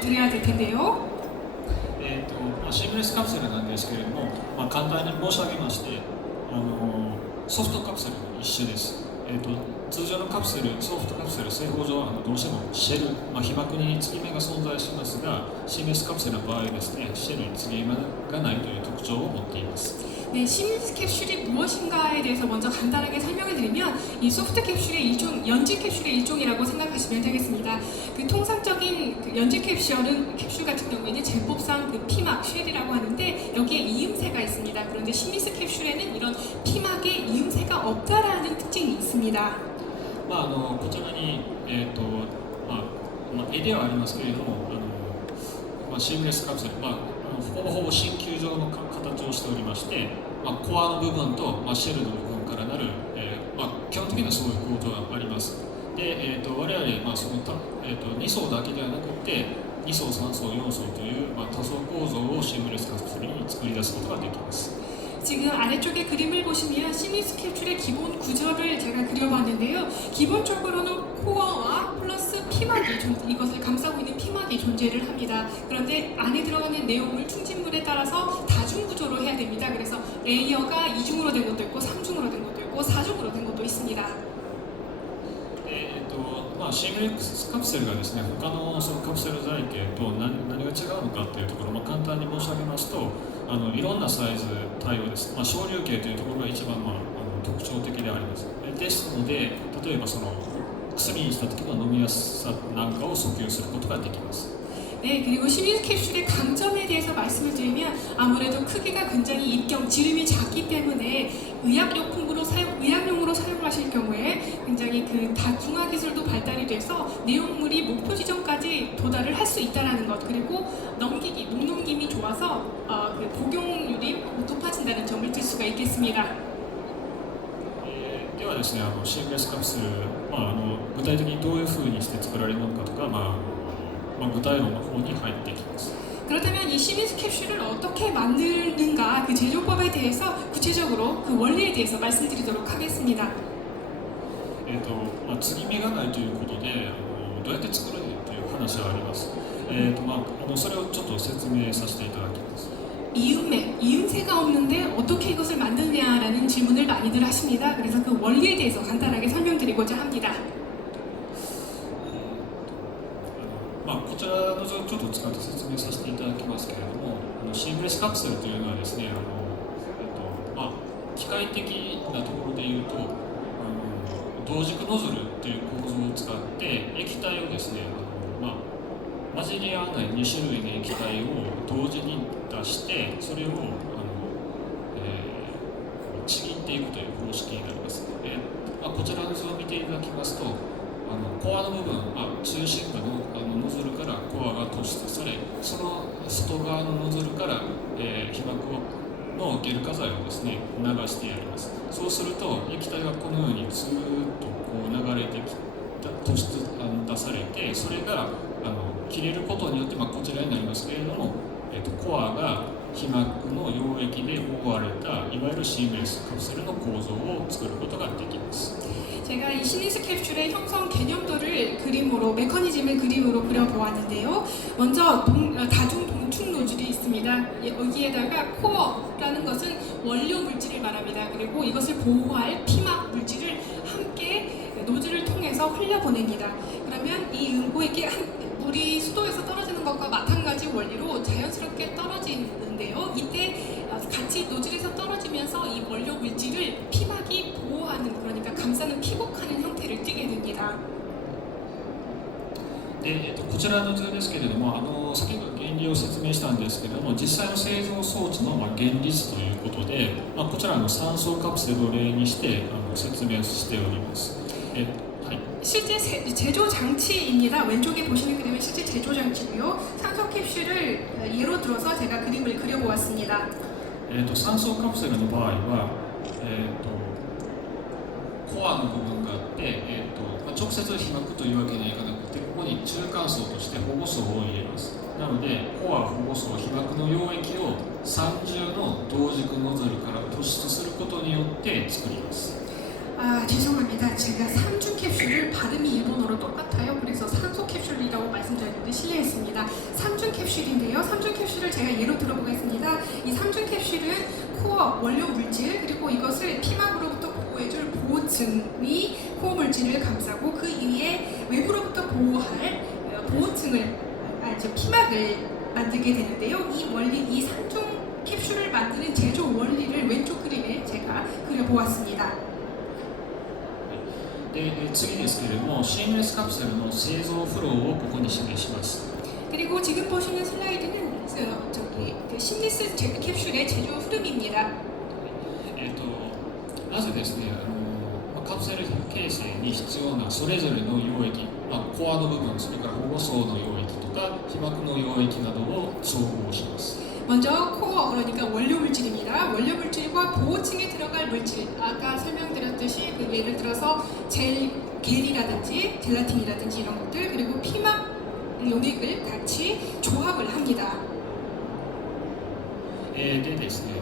드려야 될 텐데요. シームレスカプセルなんですけれども、簡単に申し上げまして、ソフトカプセルの一種です。通常のカプセル、ソフトカプセル、製法上どうしてもシェル、被膜に継ぎ目が存在しますが、シームレスカプセルの場合ですね、シェルに継ぎ目がないという特徴を持っています。네, 시밀스 캡슐이 무엇인가에 대해서 먼저 간단하게 설명을 드리면 이 소프트 캡슐의 일종, 연질 캡슐의 일종이라고 생각하시면 되겠습니다. 그 통상적인 그 연질 캡슐 같은 경우에는 제법상 그 피막, 쉘이라고 하는데 여기에 이음새가 있습니다. 그런데 시밀스 캡슐에는 이런 피막에 이음새가 없다라는 특징이 있습니다. こちらに、絵ではありますけれども、シームレスカプセル、ほぼほぼ鍼灸状の形をしておりまして、コアの部分と、シェルの部分からなる、基本的にはそういう構造があります。で、我々、その2層だけではなくて2層、3層、4層という、多層構造をシームレスカプセルに作り出すことができます。 지금 아래쪽에 그림을 보시면 시밀스 캡슐의 기본 구조를 제가 그려봤는데요. 기본적으로는 코어와 플러스 피막이 이것을 감싸고 있는 피막이 존재를 합니다. 그런데 안에 들어가는 내용물 충진물에 따라서 다중 구조로 해야 됩니다. 그래서 레이어가 2중으로 된 것도 있고 3중으로 된 것도 있고 4중으로 된 것도 있습니다. シームレスカプセルがですね、他のそのカプセル材形と何が違うのかというところを簡単に申し上げますと、いろんなサイズ対応です。小粒径というところが一番、特徴的であります。ですので、例えばその薬にした時の飲みやすさなんかを訴求することができます。 네, 그리고 시밀스 캡슐의 강점에 대해서 말씀을 드리면 아무래도 크기가 굉장히 입경, 지름이 작기 때문에 의약용으로 사용하실 경우에 굉장히 그 다중화 기술도 발달이 돼서 내용물이 목표 지점까지 도달을 할 수 있다는 것, 그리고 목넘김이 좋아서 그 복용률이 높아진다는 점을 들 수가 있겠습니다. ではですね、シームレスカプセル、具体的にどういうふうにして作られるのかとか、具体論の方に入ってきます。 그렇다면 이 시밀스 캡슐을 어떻게 만드는가 그 제조법에 대해서 구체적으로 그 원리에 대해서 말씀드리도록 하겠습니다. 継ぎ目がないということで、どうやって作るのという話があります。それをちょっと説明させていただきます。 이음새가 없는데 어떻게 이것을 만드냐라는 질문을 많이들 하십니다. 그래서 그 원리에 대해서 간단하게 설명드리고자 합니다. こちらの図をちょっと使って説明させていただきますけれども、シームレスカプセルというのはですね、機械的なところでいうと、同軸ノズルという構造を使って液体をですね、混じり合わない2種類の液体を同時に出して、それをちぎっていくという方式になります。こちらの図を見ていただきますと、コアの部分、中心部のノズルからコアが突出され、その外側のノズルから被膜のゲル化剤をですね、流してやります。そうすると液体がこのようにずっとこう流れてきた突出出されて、それが切れることによって、こちらになりますけれども、コアが被膜の溶液で覆われたいわゆるシームレスカプセルの構造を作ることができます。 제가 이 시밀스 캡슐의 형성 개념도를 그림으로, 메커니즘을 그림으로 그려보았는데요. 먼저 다중 동축 노즐이 있습니다. 여기에다가 코어라는 것은 원료 물질을 말합니다. 그리고 이것을 보호할 피막 물질을 함께 노즐을 통해서 흘려보냅니다. 그러면 이 음고액이 물이 수도에서 떨어지는 것과 마찬가지 원리로 자연스럽게 떨어지는데요. 이때 같이 노즐에서 떨어지면서 이 원료 물질을 피막이 보호하는, 그러니까 감싸는, 피복하는 형태를 띠게 됩니다. でこちらの図ですけれども、先ほど原理を説明したんですけれども、実際の製造装置の原理図ということで、こちら酸素カプセルを例にして説明しております。 실제 제조 장치입니다. 왼쪽에 보시는 그림은 실제 제조 장치고요. 산소 캡슐을 예로 들어서 제가 그림을 그려보았습니다. 酸素カプセルの場合は、コアの部分があって、直接被膜というわけにはいかなくて、ここに中間層として保護層を入れます。なので、コア、保護層、被膜の溶液を三重の同軸ノズルから突出することによって作ります。 죄송합니다. 제가 3중 캡슐을 발음이 일본어로 똑같아요. 그래서 산소 캡슐이라고 말씀드렸는데 실례했습니다. 캡슐인데요. 3중 캡슐을 제가 예로 들어보겠습니다. 이 3중 캡슐은 코어 원료 물질 그리고 이것을 피막으로부터 보호해줄 보호층이 코어 물질을 감싸고 그 위에 외부로부터 보호할 보호층을 피막을 만들게 되는데요. 이 3중 캡슐을 만드는 제조 원리를 왼쪽 그림에 제가 그려보았습니다. で次ですけれども、シームレスカプセルの製造フローをここに示します。 그리고 지금 보시는 슬라이드는 심리스 캡슐의 제조 흐름입니다. まずですね、カプセル形成に必要なそれぞれの溶液、コアの部分、それから保護層の溶液とか被膜の溶液などを調合します。 먼저 코어 그러니까 원료 물질입니다. 원료 물질과 보호층에 들어갈 물질 아까 설명드렸듯이 예를 들어서 겔이라든지 젤라틴이라든지 이런 것들 그리고 피막 용액을 같이 조합을 합니다. でですね、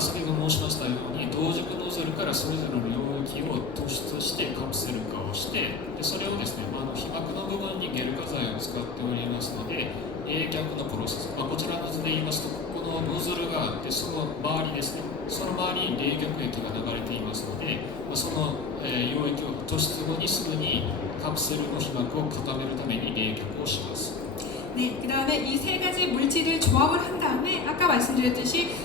先ほど申しましたように同軸ノズルからそれぞれの溶液を突出してカプセル化をしてでそれをですね、被膜の部分にゲル化剤を使っておりますので冷却のプロセス、こちらの図で言いますとここのノズルがあってその周りですねその周りに冷却液が流れていますのでその溶液を突出後にすぐにカプセルの被膜を固めるために冷却をします。 네, 그 다음에 이 세 가지 물질을 조합을 한 다음에 아까 말씀드렸듯이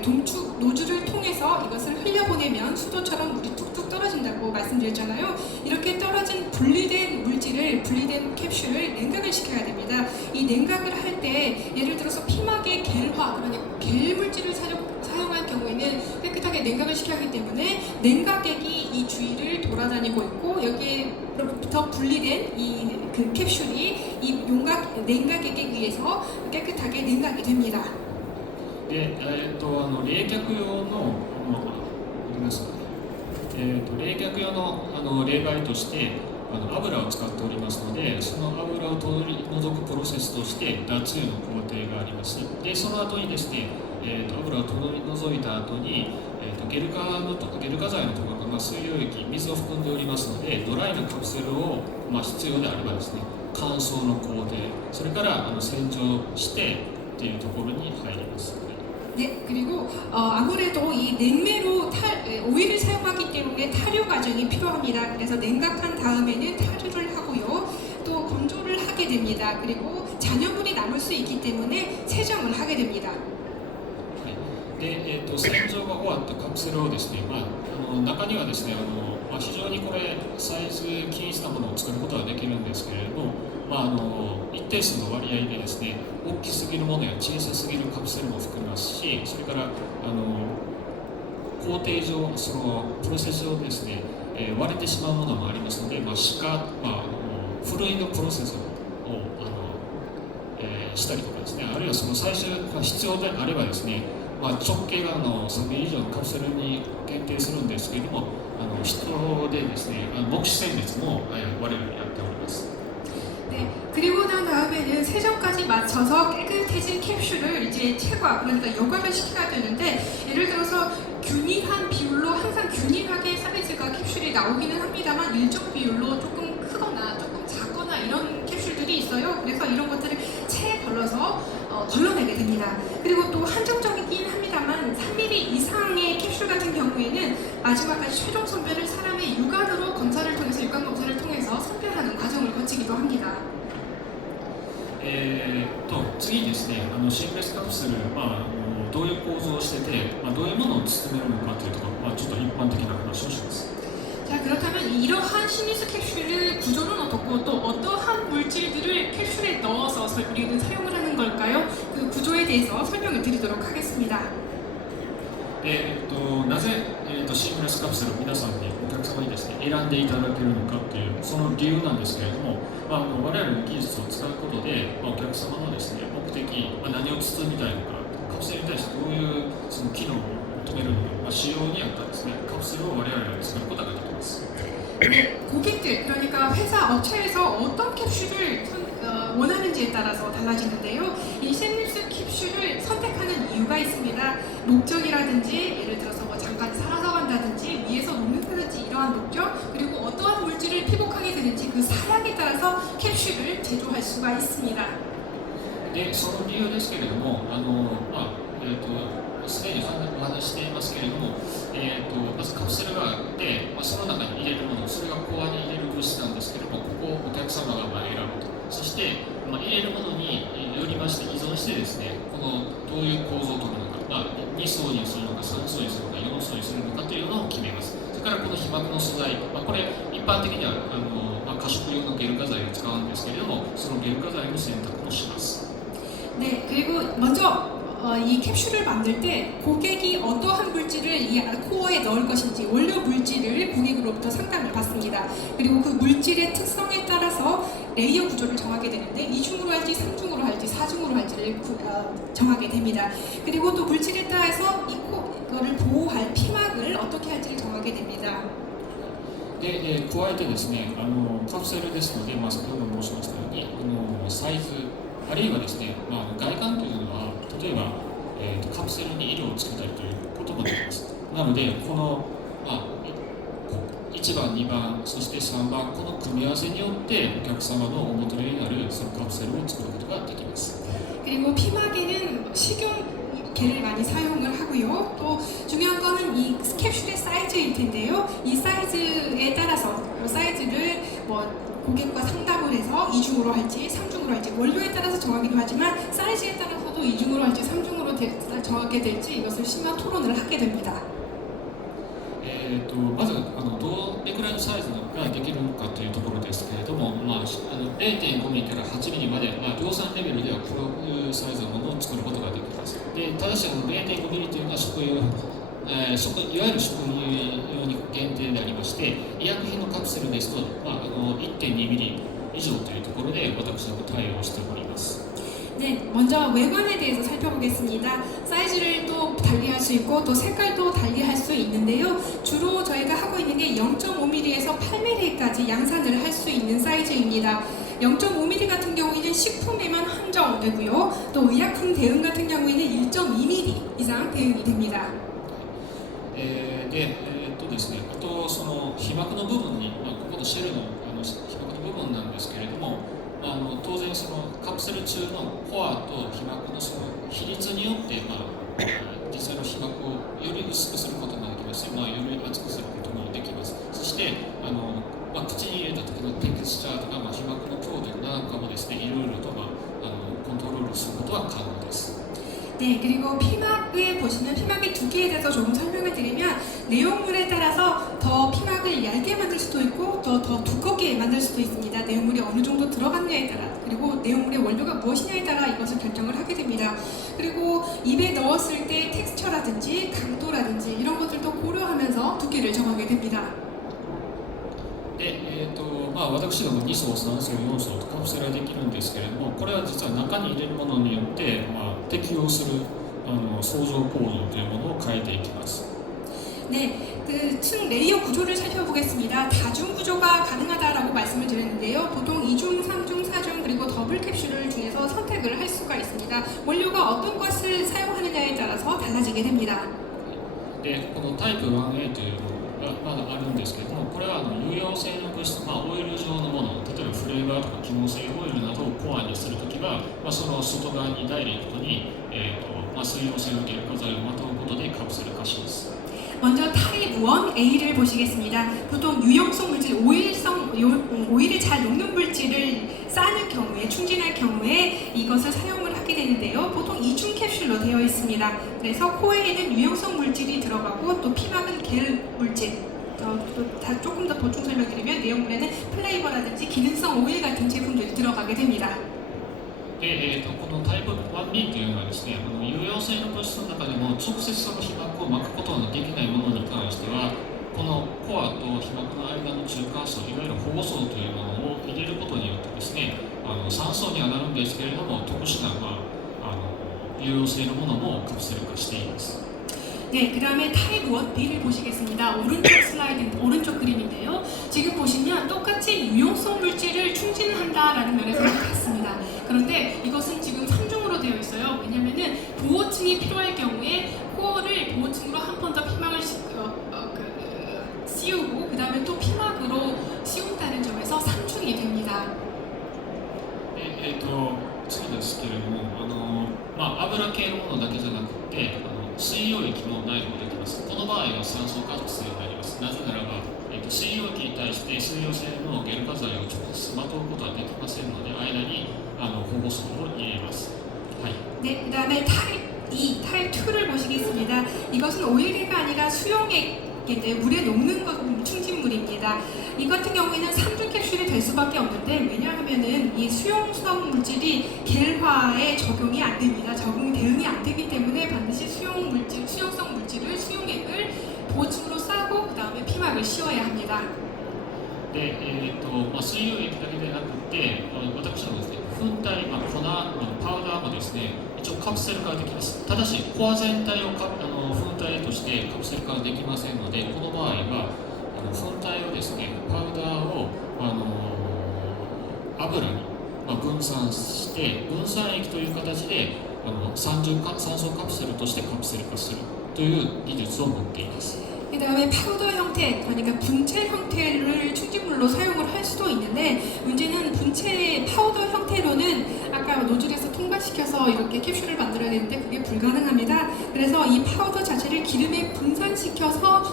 동축 노즐을 통해서 이것을 흘려보내면 수도처럼 물이 뚝뚝 떨어진다고 말씀드렸잖아요. 이렇게 떨어진 분리된 캡슐을 냉각을 시켜야 됩니다. 이 냉각을 할 때 예를 들어서 피막의 겔화, 그러니까 겔 물질을 사용한 경우에는 깨끗하게 냉각을 시켜야 하기 때문에 냉각액이 이 주위를 돌아다니고 있고 여기에부터 분리된 그 캡슐이 이 냉각액에 의해서 깨끗하게 냉각이 됩니다. で、冷却用の冷却用の冷媒として油を使っておりますのでその油を取り除くプロセスとして脱油の工程があります。でその後にですね、油を取り除いた後に、ゲル化剤のところが水溶液水を含んでおりますのでドライなカプセルを、必要であればですね乾燥の工程それから洗浄してっていうところに入ります。 네, 그리고 아무래도 이 냉매로 오일을 사용하기 때문에 타류 과정이 필요합니다. 그래서 냉각한 다음에는 타류를 하고요. 또 건조를 하게 됩니다. 그리고 잔여물이 남을 수 있기 때문에 세정을 하게 됩니다. で、洗浄が終わったカプセルをですね、中にはですね、非常にこれサイズ均一なものを作ることができるんですけれども、一定数の割合でですね、大きすぎるものや小さすぎるカプセルも含みますし、それから工程上そのプロセス上ですね、割れてしまうものもありますので、ふるいのプロセスをしたりとかですね、あるいはその最終が必要であればですね。直径が3ミリ以上のカプセルに限定するんですけれども人でですね目視選別も我々やっております。 네, 그리고 난 다음에는 세정까지 맞춰서 깨끗해진 캡슐을 이제 체과 그러니까 요각을 시켜야 되는데 예를 들어서 균일한 비율로 항상 균일하게 사이즈가 캡슐이 나오기는 합니다만 일정 비율로 조금 크거나 조금 작거나 이런 캡슐들이 있어요. 그래서 이런 것들을 체에 걸러서 걸러내게 됩니다. 그리고 또 한정적이긴 합니다만 3mm 이상의 캡슐 같은 경우에는 마지막까지 최종 선별을 사람의 육안으로 유관 검사를 통해서 선별하는 과정을 거치기도 합니다. 次ですね、シームレスカプセル、どういう構造をしてて、どういうものを包めるのかというところ、ちょっと一般的な話をします。 자, 그렇다면 이러한 시니스 캡슐의 구조는 어떻고 또 어떠한 물질들을 캡슐에 넣어서 우리는 사용을 하는 걸까요? 그 구조에 대해서 설명을 드리도록 하겠습니다. なぜ、シームレスカプセルを皆さんにお客様にですね選んでいただけるのかというその理由なんですけれども、我々の技術を使うことで、お客様のですね目的、何を包みたいのかカプセルに対してどういうその機能を求めるのか、仕様に合ったですねカプセルを我々が作ることができます。 네, 고객들 그러니까 회사 업체에서 어떤 캡슐을 원하는지에 따라서 달라지는데요. 이 시니스 캡슐을 선택하는 이유가 있습니다. 목적이라든지 예를 들어서 잠깐 살아서 간다든지 위에서 녹는다든지 이러한 목적 그리고 어떠한 물질을 피복하게 되는지 그 사양에 따라서 캡슐을 제조할 수가 있습니다. で、その理由ですけれども、すでにお話ししていますけれども、まずカプセルがあって、その中に入れるもの、それがコアに入れる物質なんですけれども、ここをお客様が選ぶと。そして、入れるものによりまして依存してですね、このどういう構造を取るのか、2層にするのか、3層にするのか、4層にするのかというのを決めます。それからこの被膜の素材、これ一般的には可食用のゲル化剤を使うんですけれども、そのゲル化剤の選択もします。 네, 그리고 먼저 이 캡슐을 만들 때 고객이 어떠한 물질을 이 코어에 넣을 것인지 원료 물질을 고객으로부터 상담을 받습니다. 그리고 그 물질의 특성에 따라서 레이어 구조를 정하게 되는데 2중으로 할지 3중으로 할지 4중으로 할지를 정하게 됩니다. 그리고 또 물질에 따라서 이거를 보호할 피막을 어떻게 할지를 정하게 됩니다. で、加えてですね、カプセルですので、先ほど申しましたように、サイズ、あるいはですね、外観というのは、例えば、カプセルに色をつけたりということもできます。なので、この、1番、2番、そして3番、この組み合わせによって、お客様のお求めになるそのカプセルを作ることができます。 그리고 피막에는 식용계를 많이 사용을 하고요. 또 중요한 거는 이 캡슐의 사이즈일 텐데요. 이 사이즈에 따라서 사이즈를 고객과 상담을 해서 2중으로 할지 3중으로 할지 원료에 따라서 정하기도 하지만 사이즈에 따라서도 2중으로 할지 3중으로 정하게 될지 이것을 심한 토론을 하게 됩니다. まずどれくらいのサイズができるのかというところですけれども、0.5 ミリから8ミリまで、量産レベルではこういうサイズのものを作ることができます。で、ただし0.5 ミリというのは食用、いわゆる食用に限定でありまして、医薬品のカプセルですと、1.2 ミリ以上というところで私ども対応しております。 네, 먼저 외관에 대해서 살펴보겠습니다. 사이즈를 또 달리할 수 있고 또 색깔도 달리할 수 있는데요. 주로 저희가 하고 있는 게 0.5mm에서 8mm까지 양산을 할 수 있는 사이즈입니다. 0.5mm 같은 경우에는 식품에만 한정되고요. 또 의약품 대응 같은 경우에는 1.2mm 이상 대응이 됩니다. ですね、あとその被膜の部分に、ここのシェルの被膜の部分なんですけれども、当然そのカプセル中のコアと被膜のその比率によって、実際の被膜をより薄くすることができますし、より厚くすることもできます。そして口に入れた時のテクスチャーとか、被膜の強度なんかもですね、いろいろと、コントロールすることは可能です。 네, 그리고 피막에 보시면 피막의 두께에 대해서 조금 설명을 드리면 내용물에 따라서 더 피막을 얇게 만들 수도 있고 더 두껍게 만들 수도 있습니다. 내용물이 어느 정도 들어갔냐에 따라 그리고 내용물의 원료가 무엇이냐에 따라 이것을 결정을 하게 됩니다. 그리고 입에 넣었을 때 텍스처라든지 강도라든지 이런 것들도 고려하면서 두께를 정하게 됩니다. で、私ども2層、3層、4層とカプセルはできるんですけれども、これは実は中に入れるものによって、適用する相乗構造というものを変えていきます。 네, 그 층 레이어 구조를 살펴보겠습니다. 다중 구조가 가능하다라고 말씀을 드렸는데요. 보통 2중, 3중, 4중 그리고 더블 캡슐을 중에서 선택을 할 수가 있습니다. 원료가 어떤 것을 사용하느냐에 따라서 달라지게 됩니다. で、このタイプ 1A というのがまだあるんですけれども、これは有用性の物質、オイル状のもの、例えばフレーバーとか機能性オイルなどをコアにするときは、その外側にダイレクトに、水溶性のゲル化剤をまとうことでカプセル化します。 먼저 타입 1A를 보시겠습니다. 보통 유용성 물질, 오일을 잘 녹는 물질을 싸는 경우에, 충진할 경우에 이것을 사용을 하게 되는데요. 보통 2중 캡슐로 되어 있습니다. 그래서 코에는 유용성 물질이 들어가고 또 피막은 겔 물질, 조금 더 보충 설명드리면 내용물에는 플레이버라든지 기능성 오일 같은 제품들이 들어가게 됩니다. で、このタイプ 1B というのはですね、有用性の物質の中でも直接その被膜を巻くことのできないものに関しては、このコアと被膜の間の中間層、いわゆる保護層というものを入れることによってですね、3層にはなるんですけれども、特殊な、有用性のものもカプセル化しています。 네, 그 다음에 타입 1B를 보시겠습니다. 오른쪽 슬라이드, 오른쪽 그림인데요. 지금 보시면 똑같이 유용성 물질을 충진한다라는 면에서 같습니다. 그런데 이것은 지금 3중으로 되어 있어요. 왜냐면은 보호층이 필요할 경우에 코어를 보호층으로 한 번 더 피막을 씌우고 그 다음에 또 피막으로 씌운다는 점에서 3중이 됩니다. そうですけれども、油系のものだけじゃなくて、水溶液も内包できます。この場合は酸素カプセルになります。なぜならば、水溶液に対して水溶性のゲル化剤を直接まとうことはできませんので、間に保護層を入れます。はい。 네, 그다음에 타입 2, 타입 2를 보시겠습니다. 이것은 오일계가 아니라 수용액인데 물에 녹는 것 충진물입니다. 이 같은 경우에는 3중 캡슐이 될 수밖에 없는데 왜냐하면은 이 수용성 물질이 겔화에 적용이 안 됩니다. 적응이 대응이 안 되기 때문에 반드시 수용성 물질을 수용액을 보증으로 싸고 그다음에 피막을 씌워야 합니다. で、水溶液だけでなくて、私のですね、粉体、粉、パウダーもですね、一応カプセル化できます。ただし、コア全体を粉体としてカプセル化できませんので、この場合は粉体をですね、パウダーを油に分散して、分散液という形で酸素カプセルとしてカプセル化するという技術を持っています。 그 다음에 파우더 형태, 그러니까 분체 형태를 충진물로 사용을 할 수도 있는데 문제는 분체 파우더 형태로는 아까 노즐에서 통과시켜서 이렇게 캡슐을 만들어야 되는데 그게 불가능합니다. 그래서 이 파우더 자체를 기름에 분산시켜서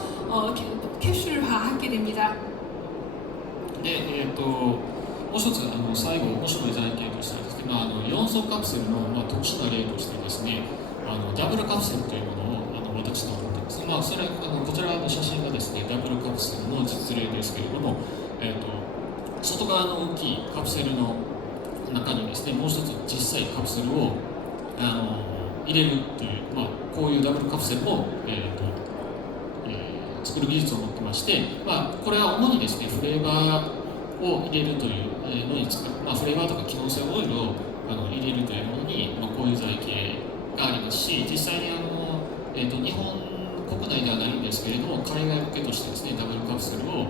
캡슐화하게 됩니다. で、もう一つ最後面白い財形としてはですね、4層カプセルの、特殊な例としてですね、ダブルカプセルというものを私の持っています。それはこちらの写真がですね、ダブルカプセルの実例ですけれども、外側の大きいカプセルの中にですね、もう一つ小さいカプセルを入れるという、こういうダブルカプセルを、作る技術を持ってまして、これは主にですね、フレーバーを入れるというのに使う、フレーバーとか機能性オイルを入れるというものに、こういう材形がありますし、実際に日本国内ではないんですけれども、海外向けとしてですね、ダブルカプセルを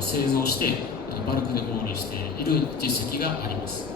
製造してバルクで購入している実績があります。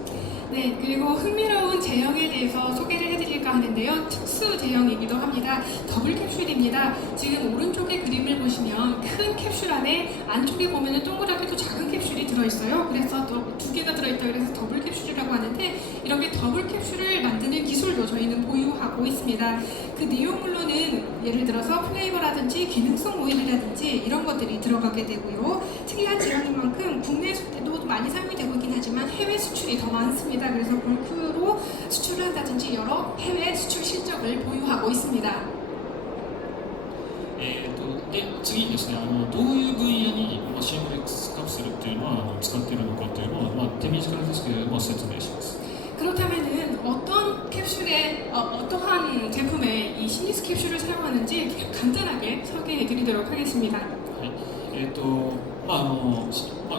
네, 그리고 흥미로운 제형에 대해서 소개를 해드릴까 하는데요. 특수 제형이기도 합니다. 더블 캡슐입니다. 지금 오른쪽에 그림을 보시면 큰 캡슐 안에 안쪽에 보면은 동그랗게 또 작은 캡슐이 들어있어요. 그래서 또 두 개가 들어있다 그래서 더블 캡슐이라고 하는데 이렇게 더블 캡슐을 만드는 기술도 저희는 보유하고 있습니다. 그 내용물로는 예를 들어서 플레이버라든지 기능성 오일이라든지 이런 것들이 들어가게 되고요. 특이한 제형인 만큼 국내에도 많이 사용이 되고 있긴 하지만 해외 수출이 더 많습니다. 그래서 볼크로 수출을 한다든지 여러 해외 수출 실적을 보유하고 있습니다. で次にですね、どういう分野に、CMX カプセルっていうのは使っているのかというのを、手短ですけれども説明します。 그렇다면은 어떤 캡슐에 어떠한 제품에 이 시니스 캡슐을 사용하는지 간단하게 소개해드리도록 하겠습니다. はい。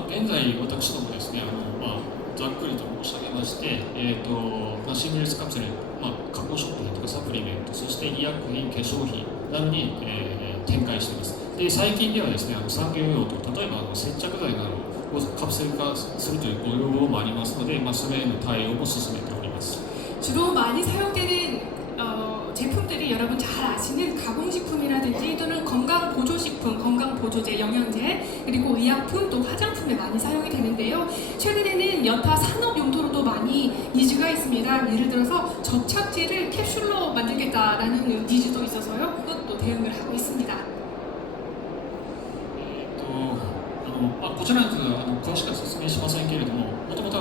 現在私どもですね、ざっくりと申し上げまして、シングルスカプセル、加工食品とかサプリメント、そして医薬品、化粧品などに、展開しています。で最近ではですね、産業用途、例えば接着剤などをカプセル化するというご要望もありますので、それへの対応も進めております。 주로 많이 사용되는 제품들이 여러분 잘 아시는 가공식품이라든지 또는 건강보조식품, 건강보조제, 영양제, 그리고 의약품 또 화장품에 많이 사용이 되는데요. 최근에는 여타 산업 용도로도 많이 니즈가 있습니다. 예를 들어서 접착제를 캡슐로 만들겠다라는 니즈도 있어서요. 그것도 대응을 하고 있습니다. こちらに詳しくは説明しませんけれども、もともと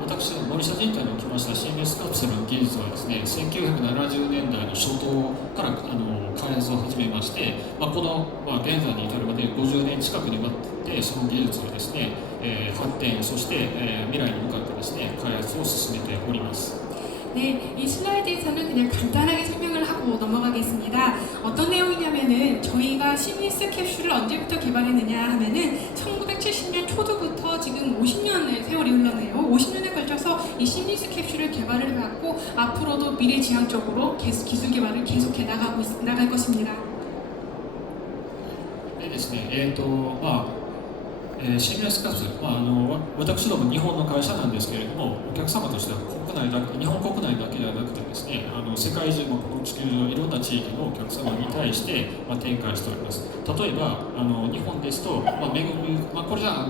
私ども森下人体におきました CMS カプセルの技術はですね、1970年代の初頭から開発を始めまして、この、現在に至るまで50年近くにわたってその技術をですね、発展、そして、未来に向かってですね、開発を進めております。 네, 이 슬라이드에서는 그냥 간단하게 설명을 하고 넘어가겠습니다. 어떤 내용이냐면은 저희가 시니스 캡슐을 언제부터 개발했느냐 하면은 1970년 초부터 지금 50년의 세월이 흘러네요. 50년에 걸쳐서 이 시니스 캡슐을 개발을 해왔고 앞으로도 미래지향적으로 기술 개발을 계속해 나갈 것입니다. でですね、シングルスカプセル、私ども日本の会社なんですけれども、お客様としては日本国内だけではなくてですね、世界中のこの地球のいろんな地域のお客様に対して、展開しております。例えば日本ですと、これじゃ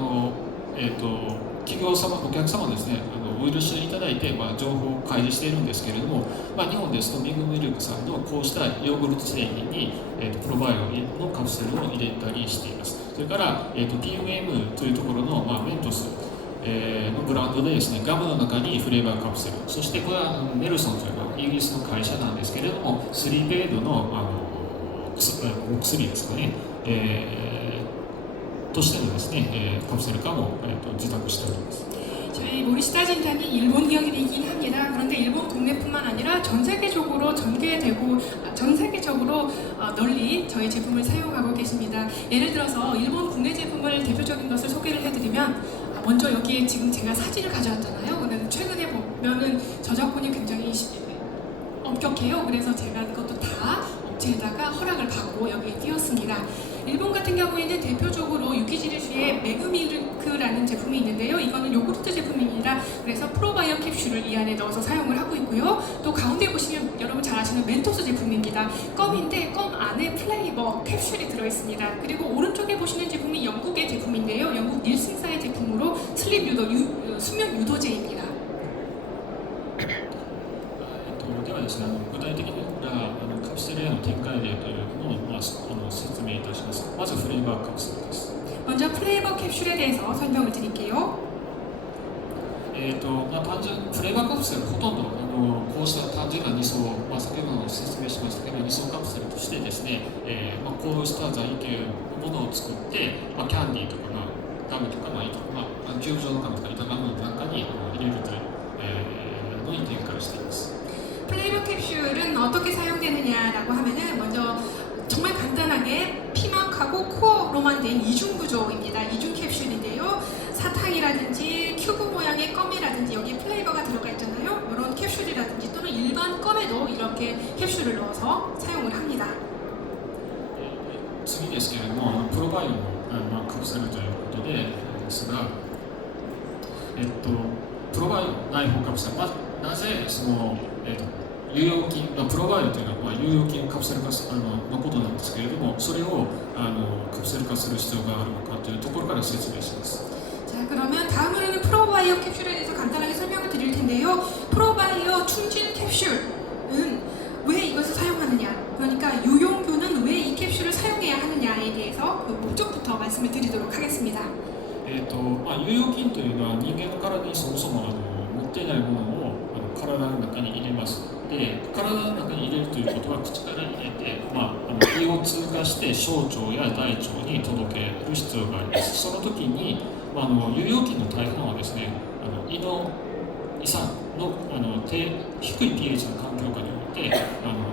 企業様、お客様ですね、お許しいただいて、情報を開示しているんですけれども、日本ですとミグミルクさんのこうしたヨーグルト製品に、プロバイオのカプセルを入れたりしています。それから、PUM というところの、メントス、のブランドでですね、ガムの中にフレーバーカプセル、そしてこれはネルソンというのはイギリスの会社なんですけれども、スリーペイドの、お薬ですかね、としてのですね、カプセル化も、自宅しております。 저희 모리시타 진단이 일본 기업이긴 합니다. 그런데 일본 국내뿐만 아니라 전 세계적으로 전개되고 전 세계적으로 널리 저희 제품을 사용하고 계십니다. 예를 들어서 일본 국내 제품을 대표적인 것을 소개를 해드리면 먼저 여기에 지금 제가 사진을 가져왔잖아요. 근데 최근에 보면은 저작권이 굉장히 엄격해요. 그래서 제가 그것도 다 업체에다가 허락을 받고 여기에 띄웠습니다. 일본 같은 경우에는 대표적으로 유기질주의 메그밀크라는 제품이 있는데요. 이거는 요구르트 제품입니다. 그래서 프로바이오 캡슐을 이 안에 넣어서 사용을 하고 있고요. 또 가운데 보시면 여러분 잘 아시는 멘토스 제품입니다. 껌인데 껌 안에 플레이버 캡슐이 들어있습니다. 그리고 오른쪽에 보시는 제품이 영국의 제품인데요. 영국 닐슨사의 제품으로 슬립 유도, 수면 유도제입니다. ではですね、具体的なカプセルへの展開例というのを、説明いたします。まずフレーバーカプセルです。 먼저 플레이버 캡슐에 대해서 설명을 드릴게요. 単純フレーバーカプセルほとんどこうした単純な2層、先ほど説明しましたけど2層カプセルとしてですね、こうした材系のものを作って、キャンディーとか、ガムとか、キューブ状のガムとか板ガムの中に入れるという、のに展開しています。 플레이버 캡슐은 어떻게 사용되느냐라고 하면은 먼저 정말 간단하게 피막하고 코어로만 된 이중 구조입니다. 이중 캡슐인데요. 사탕이라든지 큐브 모양의 껌이라든지 여기에 플레이버가 들어가 있잖아요. 이런 캡슐이라든지 또는 일반 껌에도 이렇게 캡슐을 넣어서 사용을 합니다. 次ですけれども、プロバイオの、カプセルということですが、プロバイオ内包カプセル、なぜその、有用菌、プロバイオというのは、有用菌カプセル化のことなんですけれども、それをカプセル化する必要があるのかというところから説明します。 자, 그러면 다음으로는 프로바이오 캡슐에 대해서 간단하게 설명을 드릴 텐데요. 프로바이오 충진 캡슐은 왜 이것을 사용하느냐, 그러니까 유용균은 왜 이 캡슐을 사용해야 하느냐에 대해서 그 목적부터 말씀을 드리도록 하겠습니다. 有用菌というのは人間の体にそもそも持っていないものを体の中に入れます。で、体の中に入れるということは口から入れて、胃を通過して小腸や大腸に届ける必要があります。その時に、有用菌の大半はですね、胃の胃酸の低い pH の環境下において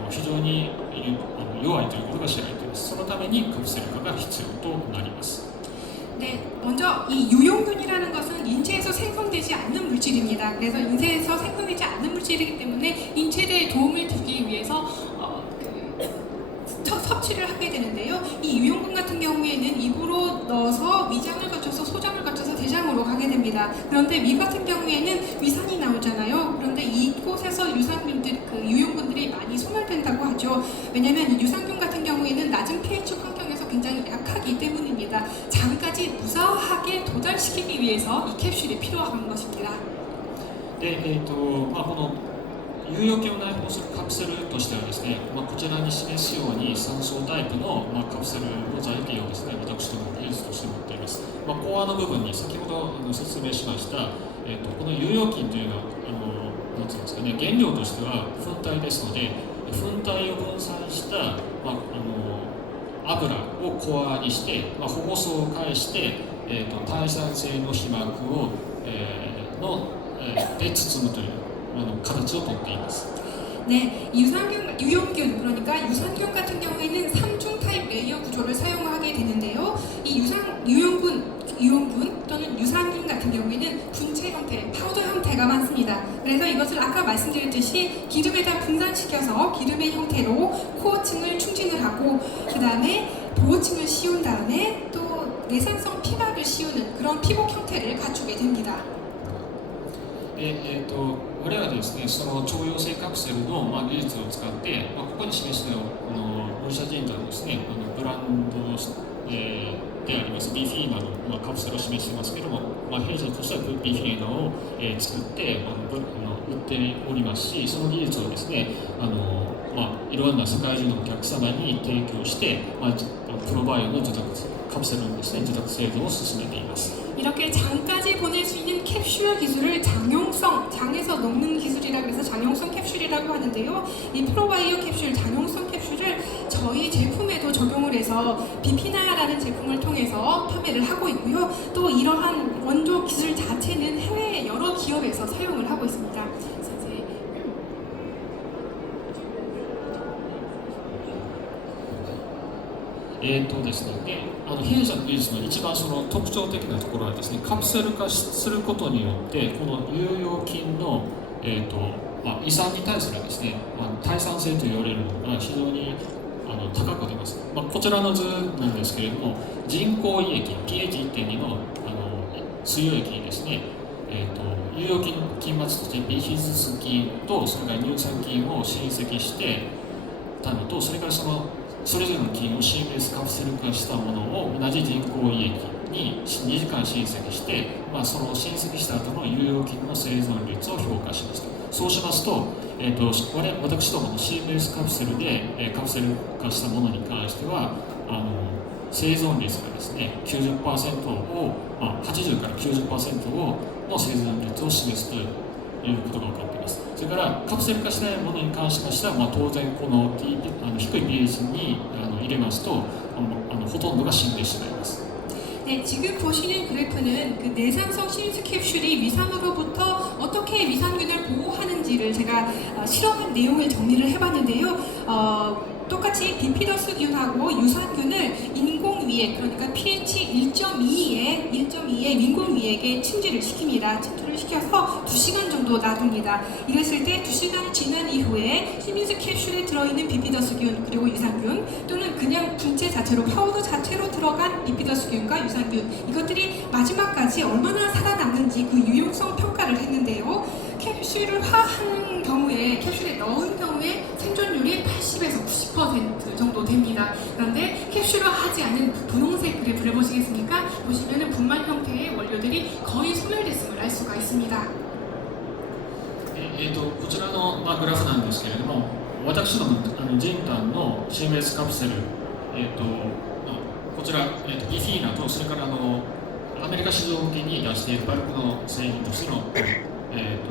非常に弱いということが知られています。そのためにカプセル化が必要となります。 네, 먼저 이 유용균이라는 것은 인체에서 생성되지 않는 물질입니다. 그래서 인체에서 생성되지 않는 물질이기 때문에 인체에 도움을 주기 위해서 섭취를 하게 되는데요. 이 유용균 같은 경우에는 입으로 넣어서 위장을 거쳐서 소장을 거쳐서 대장으로 가게 됩니다. 그런데 위 같은 경우에는 위산이 나오잖아요. 그런데 이곳에서 유용균들이 많이 소멸된다고 하죠. 왜냐하면 유산균 같은 경우에는 낮은 pH 환경에서 굉장히 약하기 때문입니다. 장까지 무사하게 도달시키기 위해서 이 캡슐이 필요한 것입니다. で、この有用菌を内包するカプセルとしてはですね、こちらに示すように3層タイプの、カプセルの材形をですね、私ども技術として持っています。コアの部分に先ほど説明しました、この有用菌というのはなんていうんですかね、原料としては粉体ですので、粉体を分散した、油をコアにして、保護層を介して、耐酸性の皮膜を、で包むという形をとっています。 네, 유용균, 그러니까 유산균 같은 경우에는 3중 타입 레이어 구조를 사용하게 되는데요. 이 유용균 또는 유산균 같은 경우에는 분체 형태, 파우더 형태가 많습니다. 그래서 이것을 아까 말씀드렸듯이 기름에다 분산시켜서 기름의 형태로 코어층을 충진을 하고 그 다음에 보호층을 씌운 다음에 또 내산성 피막을 씌우는 그런 피복 형태를 갖추게 됩니다. で我々はですね、その腸溶性カプセルの、技術を使って、ここに示したモルシャジンタのですね、ブランド、でありますビフィーマの、カプセルを示していますけれども、弊社としてはビフィーナを、作って売っておりますし、その技術をですねいろんな世界中のお客様に提供して、プロバイオの受託カプセルのですね受託製造を進めています。 이렇게 장까지 보낼 수 있는 캡슐 기술을 장용성, 장에서 녹는 기술이라고 해서 장용성 캡슐이라고 하는데요. 이 프로바이오 캡슐, 장용성 캡슐을 저희 제품에도 적용을 해서 비피나라는 제품을 통해서 판매를 하고 있고요. 또 이러한 원조 기술 자체는 해외 여러 기업에서 사용을 하고 있습니다. 그래서 이제 ですね、で弊社の技術の一番その特徴的なところはですね、カプセル化することによってこの有用菌の、胃酸に対するですね、耐酸性と言われるのが非常に高く出ます。こちらの図なんですけれども、人工胃液 pH1.2 の水溶液にですね、有用菌末としてビフィズス菌とそれから乳酸菌を浸積してたのと、それからそれぞれの菌をシームレスカプセル化したものを同じ人工胃液に2時間浸積して、その浸積した後の有用菌の生存率を評価しました。そうしますと、私どものシームレスカプセルでカプセル化したものに関しては生存率がですね 90% を、80から 90% の生存率を示すということが分かっています。それからカプセル化しないものに関しましては、当然この低い pH に入れますとほとんどが死んでしまいます。 네, 지금 보시는 그래프는 그 내산성 신스 캡슐이 위산으로부터 어떻게 위산균을 보호하는지를 제가 실험한 내용을 정리를 해봤는데요. 똑같이 비피더스균하고 유산균을 인공위액, 그러니까 pH 1.2의 인공위액에 침투를 시킵니다. 침투를 시켜서 2시간 정도 놔둡니다. 이랬을 때 2시간이 지난 이후에 시민스 캡슐에 들어있는 비피더스균 그리고 유산균 또는 그냥 분체 자체로 파우더 자체로 들어간 비피더스균과 유산균 이것들이 마지막까지 얼마나 살아남는지 그 유용성 평가를 했는데요. 캡슐을 화한 경우에 캡슐에 넣은 경우에 생존율이 80에서 90% 정도 됩니다. 그런데 캡슐화 하지 않은 분홍색 그래프를 보시겠습니까? 보시면은 분말 형태의 원료들이 거의 소멸됐음을 알 수가 있습니다. こちらの、グラフなんですけれども、私どもジンタンの CMS カプセル、こちら、ビフィーナとそれからアメリカ市場向けに出しているバルクの製品としての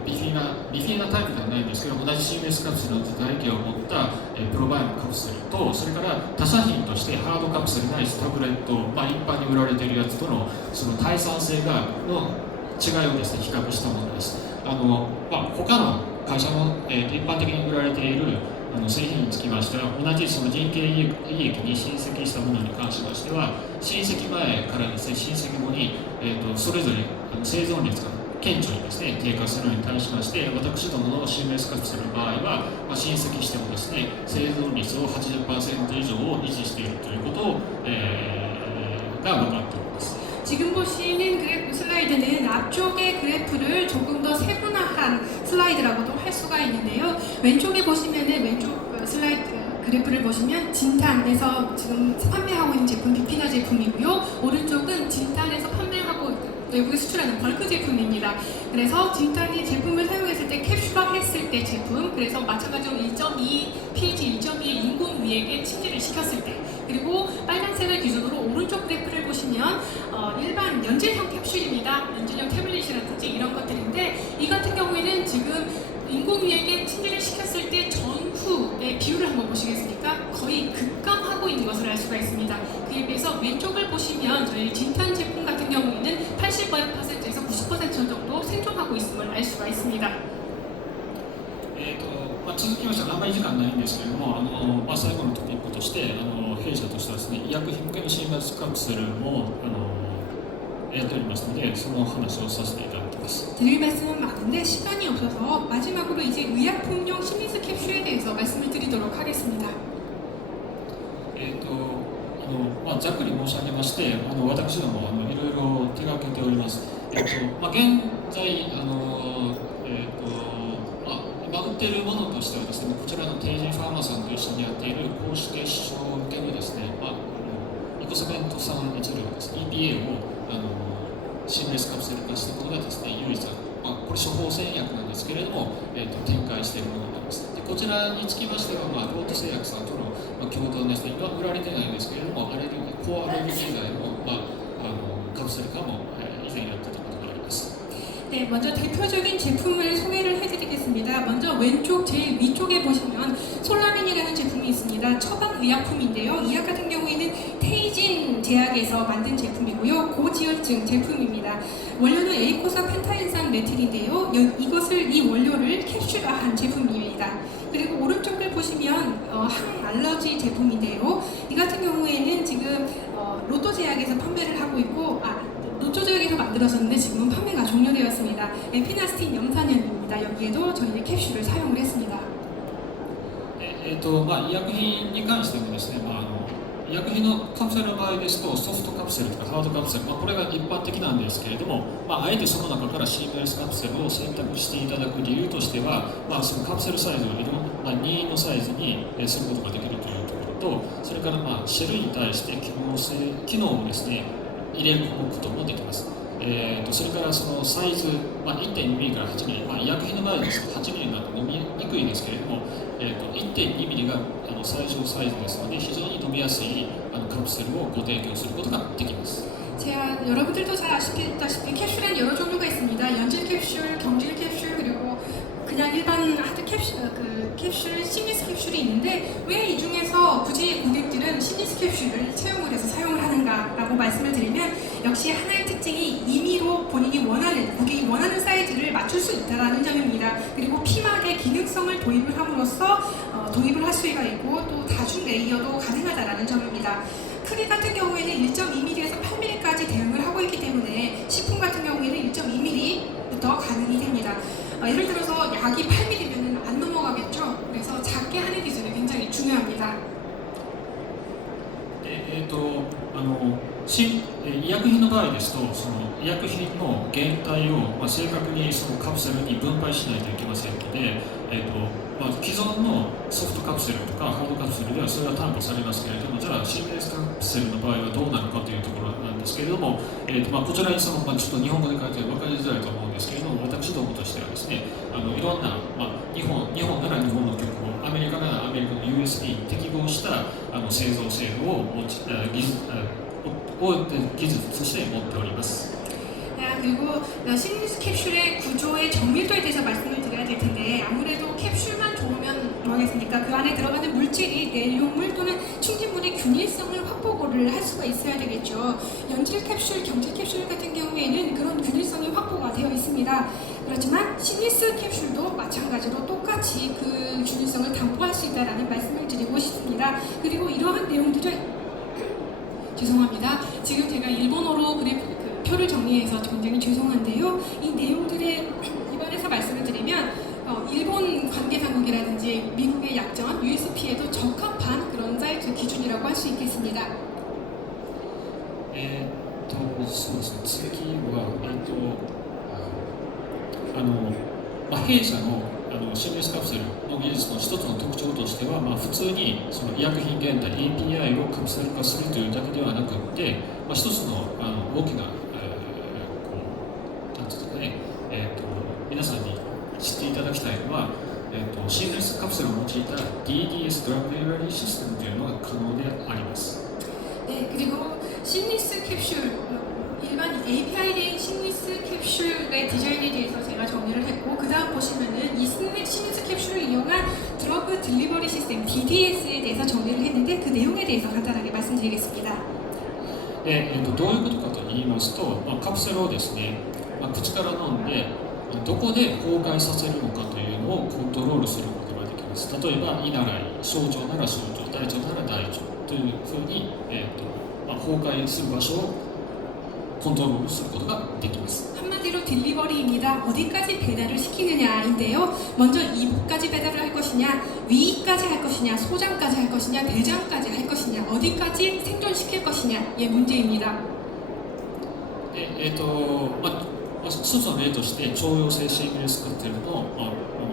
ビフィーナタイプではないんですけど、同じ CMS カプセルの材料を持った、プロバイオのカプセルと、それから他社品としてハードカプセルないしタブレット、一般に売られているやつとのその耐酸性の違いをですね比較したものです。他の会社の、一般的に売られている製品につきましては、同じその人形胃液に浸積したものに関しましては、浸積前からですね浸積後に、それぞれ生存率が顕著にですね低下するのに対しまして、私どもの CMS カプセルの場合は、浸積してもですね生存率を 80%以上を維持しているということを、が分かっております。 지금 보시는 슬라이드는 앞쪽의 그래프를 조금 더 세분화한 슬라이드라고도 할 수가 있는데요. 왼쪽에 보시면은 왼쪽 슬라이드 그래프를 보시면 진탄에서 지금 판매하고 있는 제품 비피나 제품이고요. 오른쪽은 진탄에서 판매하고 외국에 수출하는 벌크 제품입니다. 그래서 진탄이 제품을 사용했을 때 캡슐화 했을 때 제품, 그래서 마찬가지로 1.2 pH 1.2의 인공위액에 침투를 시켰을 때, 그리고 빨간색을 기준으로 오른쪽 그래프를 보시면 일반 연질형 캡슐입니다. 연질형 태블릿이라든지 이런 것들인데, 이 같은 경우에는 지금 인공위액에 침투를 시켰을 때 전후의 비율을 한번 보시겠습니까? 거의 급감하고 있는 것을 알 수가 있습니다. 그에 비해서 왼쪽을 보시면 저희 진탄 제품 같은 경우에는 80%에서 90% 정도 생존하고 있음을 알 수가 있습니다. 続きましてはあまり時間ないんですけれども、最後のトピックとして弊社としてはですね、医薬品向けの CMS カプセルもやっておりますので、その話をさせていただきます。 드릴 말씀은 많은데 시간이 없어서 마지막으로 이제 의약품용 시민스 캡슐에 대해서 말씀을 드리도록 하겠습니다. ざっくり申し上げまして、私どもいろいろ手掛けております。現在今売っているものとしてはですね、こちらのテイジンファーマさんと一緒にやっている公式市場向けのですね、イコセメント酸一類ですね EPA をシームレスカプセル化したものがですね、唯一、これ処方箋薬なんですけれども、展開しているものになります。でこちらにつきましては、ロート製薬さんとの、共同ですね、今売られてないんですけれども、アレルギー、コアアレルギー剤の、カプセル化も、以前やってたことがあります。 네, 먼저 대표적인 제품을 소개를 해드리겠습니다. 먼저 왼쪽 제일 위쪽에 보시면 솔라민이라는 제품이 있습니다. 처방의약품인데요. 이 약 같은 경우에는 테이진 제약에서 만든 제품이고요. 고지혈증 제품입니다. 원료는 에이코사 펜타엔산 메틸인데요. 이것을 이 원료를 캡슐화한 제품입니다. 그리고 오른쪽을 보시면 항알러지 제품인데요. 이 같은 경우에는 지금 로또 제약에서 판매를 하고 있고 로또 제약에서 만들어졌는데 지금은 판매가 종료되었습니다. 에피나스틴 염산연입니다. 여기에도 저희는 캡슐을 사용을 했습니다. 医薬品に関してもですね、医薬品のカプセルの場合ですとソフトカプセルとかハードカプセル、これが一般的なんですけれども、あえてその中からシームレスカプセルを選択していただく理由としては、そのカプセルサイズを任意のサイズにすることができるというところと、それから種類に対して機能をですね入れることもできます。それからそのサイズ、1.2ミリから8ミリ、医薬品の場合ですと8ミリになって飲みにくいですけれども、1.2ミリが最小サイズですので非常に飲みやすいカプセルをご提供することができます。 제가 여러분들도 잘 아시다시피 캡슐은 여러 종류가 있습니다. 연질 캡슐, 경질 캡슐, 그리고 그냥 일반 하드 캡슐, 시니스 캡슐이 있는데 왜 이 중에서 굳이 고객들은 시니스 캡슐을 채용을 해서 사용을 하는가라고 말씀을 드리면 역시 하나의 특징이 임의로 본인이 고객이 원하는 사이즈를 맞출 수 있다는 점입니다. 그리고 피막의 기능성을 도입을 함으로써 도입을 할 수가 있고 또 다중 레이어도 가능하다는 점입니다. 크기 같은 경우에는 1.2mm에서 8mm까지 대응을 하고 있기 때문에 식품 같은 경우에는 1.2mm부터 가능이 됩니다. 예를 들어서 약이 8mm면 안 넘어가겠죠. 그래서 작게 하는 기준이 굉장히 중요합니다. 医薬品の場合ですと、その医薬品の原体を、正確にそのカプセルに分配しないといけませんので、既存のソフトカプセルとかハードカプセルではそれは担保されますけれども、じゃあシームレスカプセルの場合はどうなのかというところなんですけれども、こちらにちょっと日本語で書いて分かりづらいと思うんですけれども、私どもとしてはですね、いろんな、日本なら日本の曲を、アメリカならアメリカの USB に適合した製造制度を技術として持っております。 그리고 시니스 캡슐의 구조의 정밀도에 대해서 말씀을 드려야 될 텐데 아무래도 캡슐만 좋으면 뭐하겠습니까? 그 안에 들어가는 물질이 내용물 또는 충진물의 균일성을 확보를 할 수가 있어야 되겠죠. 연질 캡슐, 경질 캡슐 같은 경우에는 그런 균일성이 확보가 되어 있습니다. 그렇지만 시니스 캡슐도 마찬가지로 똑같이 그 균일성을 담보할 수 있다는 말씀을 드리고 싶습니다. 그리고 이러한 내용들을 죄송합니다. 지금 제가 일본어로 표를 정리해서 굉장히 죄송한데요. 이 내용들에 입안에서 말씀을 드리면 일본 관계당국이라든지 미국의 약정, USP에도 적합한 그런 사이즈 기준이라고 할 수 있겠습니다. そうですね。次は弊社のシームレスカプセルの技術の一つの特徴としては、普通にその医薬品原体 API をカプセル化するというだけではなくて、一つの大きななんていうんですかね、皆さんに知っていただきたいのは、シームレスカプセルを用いた DDS ドラッグデリバリーシステムというのが可能であります。 네, 그리고 시니스 캡슐 일반 API된 시니스 캡슐의 디자인에 대해서 제가 정리를 했고 그 다음 보시면은 이 시니스 캡슐을 이용한 드러그 딜리버리 시스템 DDS에 대해서 정리를 했는데 그 내용에 대해서 간단하게 말씀드리겠습니다. どういうことかと言いますと、カプセルをですね、口から飲んでどこで崩壊させるのかというのをコントロールすることができます。例えば胃なら胃、小腸なら小腸、大腸なら大腸というふうに、崩壊する場所をコントロールすることができます。 한마디로 딜리버리입니다. 어디까지 배달을 시키느냐인데요. 먼저 입까지 배달을 할 것이냐, 위까지 할 것이냐, 소장까지 할 것이냐, 대장까지 할 것이냐, 어디까지 생존시킬 것이냐의 문제입니다. 一つの例として腸腰性シームレスカプセルの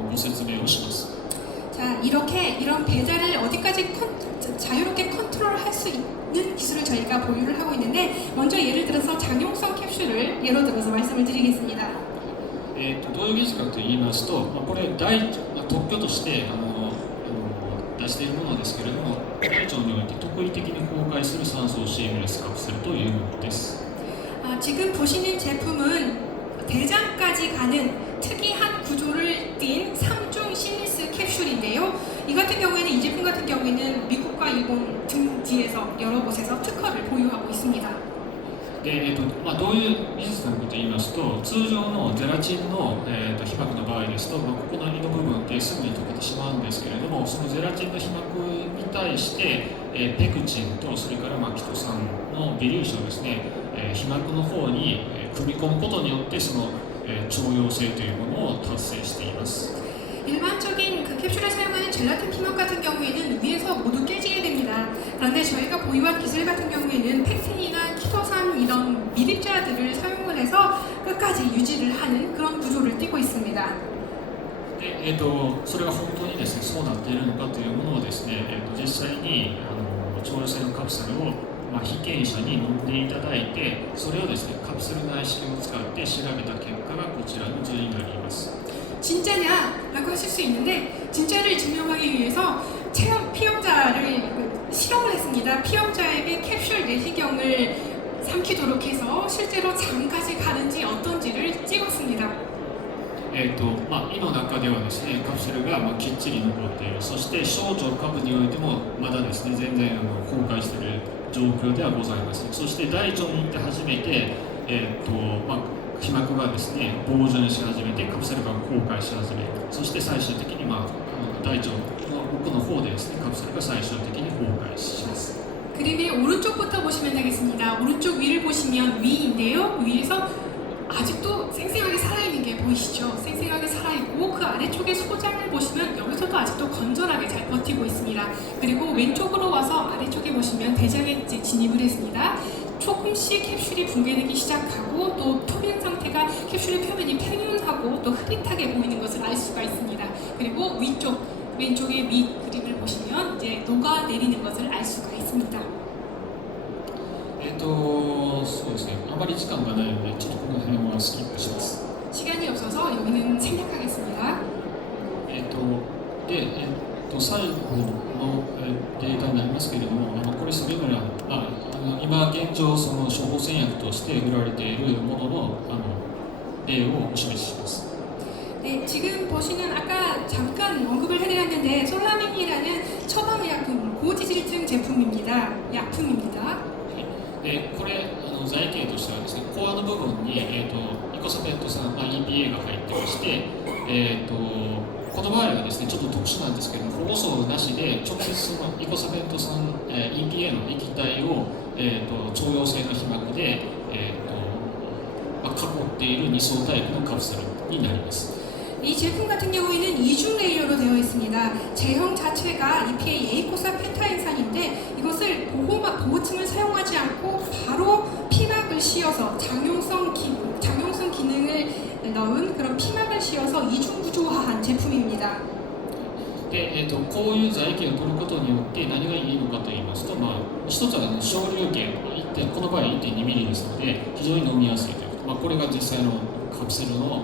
ご説明をします。 자, 이렇게 이런 배달을 어디까지 자유롭게 컨트롤할 수 있는 기술을 저희가 보유를 하고 있는데, 먼저 예를 들어서 장용성 캡슐을 예로 들어서 말씀을 드리겠습니다. どういう技術かと言いますと、これ特許として出しているものですけれども、大腸において特異的に崩壊する酸素をシームレスカプセルというものです。 지금 보시는 제품은 대장까지 가는 특이한 구조를 띈 3중 시리스 캡슐인데요. 이 같은 경우에는, 이 제품 같은 경우에는 미국과 일본 등지에서 여러 곳에서 특허를 보유하고 있습니다. でどういう技術なのかと言いますと、通常のゼラチンの、被膜の場合ですと、ここの胃の部分ってすぐに溶けてしまうんですけれども、そのゼラチンの被膜に対して、ペクチンとそれからキトサンの微粒子をですね、被膜の方に組み込むことによってその、腸溶性というものを達成しています。 일반적인 그 캡슐에 사용하는 젤라틴 피膜 같은 경우에는 위에서 모두 깨지게 됩니다. 그런데 저희가 보유한 기술 같은 경우에는 펙틴이나 키토산 이런 미립자들을 사용을 해서 끝까지 유지를 하는 그런 구조를 띠고 있습니다. でそれが本当にですね、そうなっているのかというものをですね、実際に腸溶性のカプセルを被験者に飲んでいただいて、それをですね、カプセル内視鏡を使って調べた結果がこちらの図になります。 진짜냐라고 하실 수 있는데, 진짜를 증명하기 위해서 피험자를 실험을 했습니다. 피험자에게 캡슐 내시경을 삼키도록 해서 실제로 장까지 가는지 어떤지를 찍었습니다. 胃の中ではですね、カプセルがきっちり残っている、そして小腸下部においてもまだですね、全然崩壊している状況ではございません。そして大腸に行って初めて、被膜がですね、膨潤し始めて、カプセルが崩壊し始め、そして最終的に、大腸の奥の方でですね、カプセルが最終的に崩壊します。 그림의 오른쪽부터 보시면 되겠습니다. 오른쪽 위를 보시면 위인데요. 위에서 아직도 생생하게 살아있는 게 보이시죠? 생생하게 살아있고, 그 아래쪽에 소장을 보시면 여기서도 아직도 건전하게 잘 버티고 있습니다. 그리고 왼쪽으로 와서 아래쪽에 보시면 대장에 이제 진입을 했습니다. 조금씩 캡슐이 붕괴되기 시작하고, 또 표면 상태가 캡슐의 표면이 평윤하고 또 흐릿하게 보이는 것을 알 수가 있습니다. 그리고 왼쪽의 위 그림을 보시면 이제 녹아내리는 것을 알 수가 있습니다. そうですね、あまり時間がないので、ちょっとこの辺はスキップします。 시간이 없어서 여기는 생략하겠습니다. 最後のデータになりますけれども、これそれぞれ今現状その処方箋薬として売られているものの例をお示しします。 네, 지금 보시는 아까 잠깐 언급을 해드렸는데, 솔라민이라는 처방의약품, 고지질증 제품입니다. 약품입니다. でこれ材形としてはですね、コアの部分に、イコサペント酸、EPA が入ってまして、この場合はですね、ちょっと特殊なんですけども、保護層なしで直接そのイコサペント酸、EPA の液体を、腸溶性の皮膜で、囲っている2層タイプのカプセルになります。 이 제품 같은 경우에는 이중 레이어로 되어 있습니다. 제형 자체가 EPA 에이코사 펜타엔산인데, 이것을 보호층을 사용하지 않고 바로 피막을 씌워서 장용성 기능을 넣은 그런 피막을 씌워서 이중 구조화한 제품입니다. でこういう材形を取ることによって何がいいのかと言いますと、一つは小流径、この場合 1.2 ミリですので非常に飲みやすいということ、これが実際のカプセルの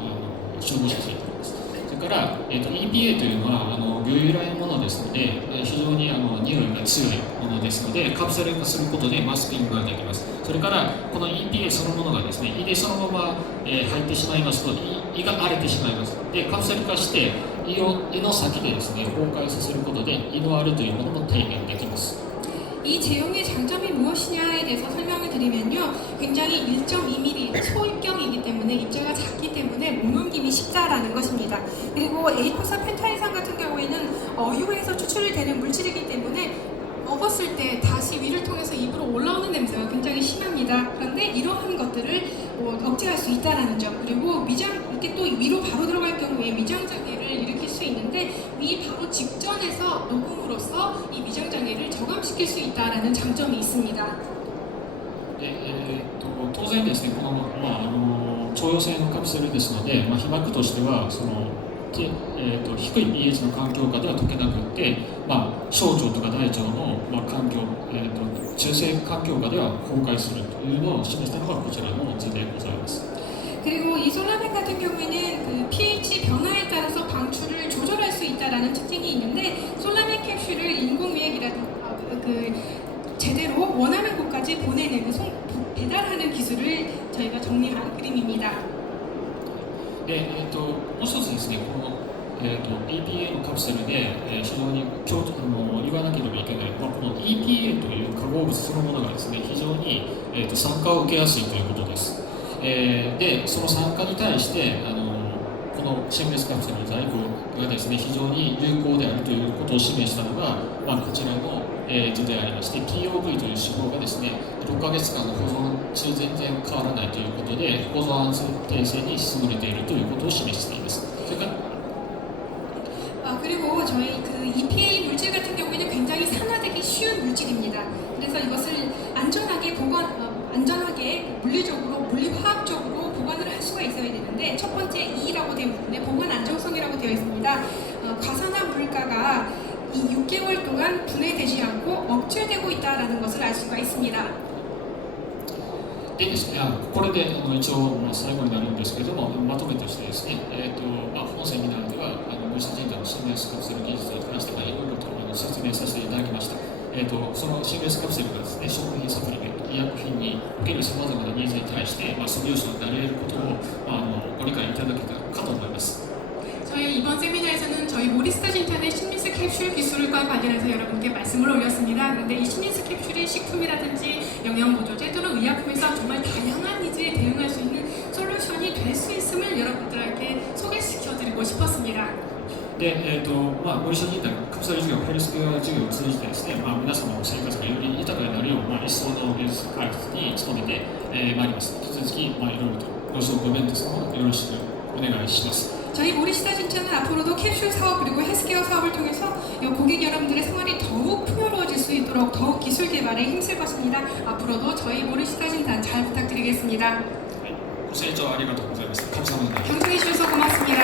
集合写真になります。それから、EPA というのは魚由来のものですので、非常に匂いが強いものですので、カプセル化することでマスキングができます。それからこの EPA そのものがですね、胃でそのまま、入ってしまいますと胃が荒れてしまいます。でカプセル化して胃の先でですね、崩壊させることで胃の荒れというものも低減できます。 이 제형의 장점이 무엇이냐에 대해서 설명을 드리면요, 굉장히 1.2mm 소입경이기 때문에 입자가 작기 때문에 몸넘김이 쉽다라는 것입니다. 그리고 에이코사 펜타인산 같은 경우에는 어유에서 추출이 되는 물질이기 때문에 먹었을 때 다시 위를 통해서 입으로 올라오는 냄새가 굉장히 심합니다. 그런데 이러한 것들을 억제할 수 있다는 점, 그리고 이렇게 또 위로 바로 들어갈 경우에 위장 장애를 일으킬 수 있는데, 위 바로 직전에서 녹음으로써 이 위장 장애를 저감시킬 수 있다는 장점이 있습니다. 当然ですね、この、腸溶性のカプセルですので、被膜としてはその低い pH の環境下では溶けなくて、小腸とか大腸の、環境、中性環境下では崩壊するというのを示したのがこちらの図でございます。 그리고 이 솔라멘 같은 경우에는 그 pH 변화에 따라서 방출을 조절할 수 있다라는 특징이 있는데 솔라멘 캡슐을 인공위액이라든가 그 제대로 원하는 곳까지 보내내는 배달하는 기술을 저희가 정리한 그림입니다. で、もう一つですね、この、EPA のカプセルで、非常に言わなければいけないのは、この EPA という化合物そのものがですね、非常に、酸化を受けやすいということです。で、その酸化に対して、このシングレスカプセルの在庫がですね、非常に有効であるということを示したのが、こちらの、図でありまして、POV という指標がですね、6ヶ月間の保存中全然変わらないということで、保存安定性に優れているということを示しています。それから 그리고 저희 그 EPA 물질 같은 경우에는 굉장히 산화되기 쉬운 물질입니다. 그래서 이것을 안전하게 물리적으로, 물리화학적으로 보관을 할 수가 있어야 되는데 첫 번째 E라고 되어 있는데 보관 안정성이라고 되어 있습니다. 과산화 물가가 이 6개월 동안 분해되지 않고 억제되고 있다는 것을 알 수가 있습니다. でですね、これで一応最後になるんですけれども、まとめとしてですね、このセミナーでは分子人体のシングレスカプセル技術に関していろいろと説明させていただきました。そのシングレスカプセルがですね、食品サプリメント、医薬品におけるさまざまなニーズに対して、ソリューションになれることをご理解いただけたかと思います。 저희 이번 세미나에서는 저희 모리스타 진탄의 신리스 캡슐 기술과 관련해서 여러분께 말씀을 올렸습니다. 그런데 이 신리스 캡슐이 식품이라든지 영양보조제 또는 의약품에서 정말 다양한 니즈에 대응할 수 있는 솔루션이 될 수 있음을 여러분들에게 소개시켜드리고 싶었습니다. で、モリスタ人体カプセル事業、ヘルスケア事業を通じてですね、皆様の生活がより豊かになるよう、一層の技術開発に努めてまいります。引き続き、いろいろとご指導ご弁ですのでよろしくお願いします。 저희 모리시타 진짜는 앞으로도 캡슐 사업 그리고 헬스케어 사업을 통해서 고객 여러분들의 생활이 더욱 풍요로워질 수 있도록 더욱 기술 개발에 힘쓸 것입니다. 앞으로도 저희 모리시타 진단 잘 부탁드리겠습니다. ご清聴ありがとうございます。감사합니다. 경청해 주셔서 고맙습니다.